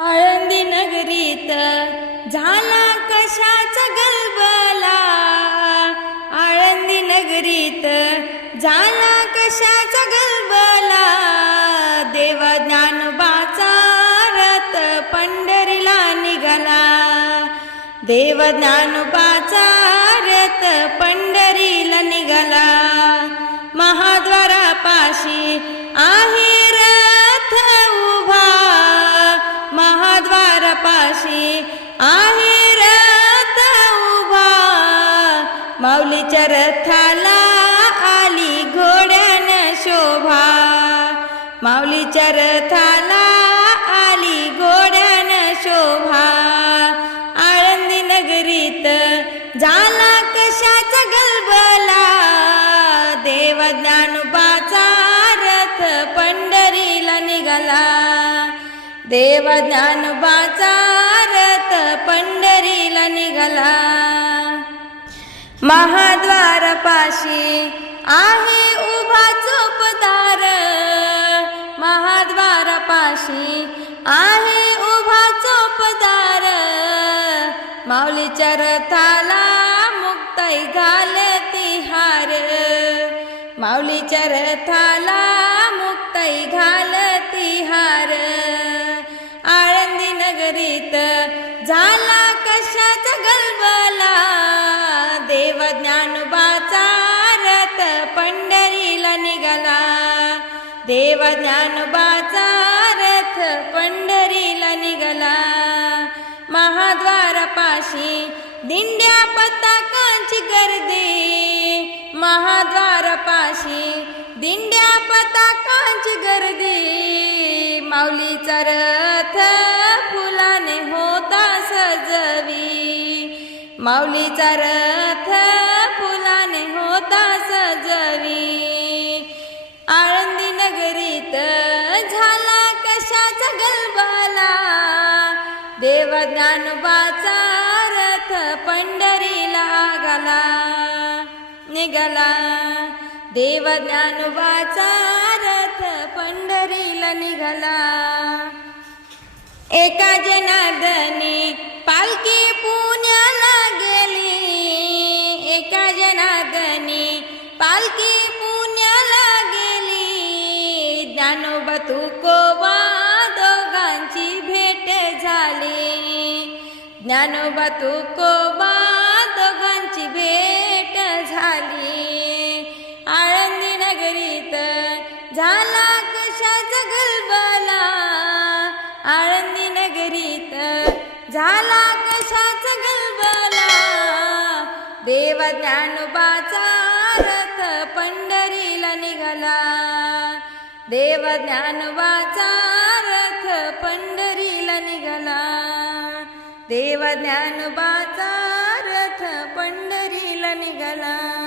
आळंदी नगरीत झाला कशाचा गलबला? आळंदी नगरीत झाला कशाचा गलबला? देवा ज्ञानोबाचा रथ पंढरीला निघाला. देव ज्ञानोबाचा रथ पंढरीला निघाला. पाशी आहे रथ उभा. माऊलीच्या रथाला आली घोड्यान शोभा. माऊलीच्या रथाला आली घोड्यान शोभा. आळंदी नगरीत झाला कशाचा गलबला. देव ज्ञानोबाचा रथ पंढरीला निघाला. देव ज्ञानोबाचा रथ पंढरीला निघाला. महाद्वारपाशी आहे उभा चोपदार. महाद्वारपाशी आहे उभा चोपदार. माऊलीच्या रथाला मुक्ताई घालती हार. माऊलीच्या रथाला मुक्ताई घाल करीत झाला कशाचा गलबला? देव ज्ञानोबाचा रथ पंढरीला निघाला. देव ज्ञानोबाचा रथ पंढरीला निघाला. महाद्वारपाशी दिंड्या पताकांची गर्दी. महाद्वारपाशी दिंड्या पताकांची गर्दी. माऊलीचा रथ माऊलीचा रथ फुलाने होता सजवी. आळंदी नगरीत झाला कशाचा गलबला. देव ज्ञानोबाचा रथ पंढरीला गाला निघाला. देव ज्ञानोबाचा रथ पंढरीला निघाला. एका जनार्दनी पालखी पुण्याला गेली. ज्ञानोबा तुकोबा दोघांची भेट झाली. ज्ञानोबा तुकोबा दोघांची भेट झाली. आळंदी नगरीत झाला कशाचा गलबला आळंदी नगरीत झाला कशाचा गलबला देव ज्ञानोबाचा रथ पंढरीला निघाला. देव ज्ञानवाचा रथ पंढरीला निघाला. देव ज्ञानवाचा रथ पंढरीला निघाला.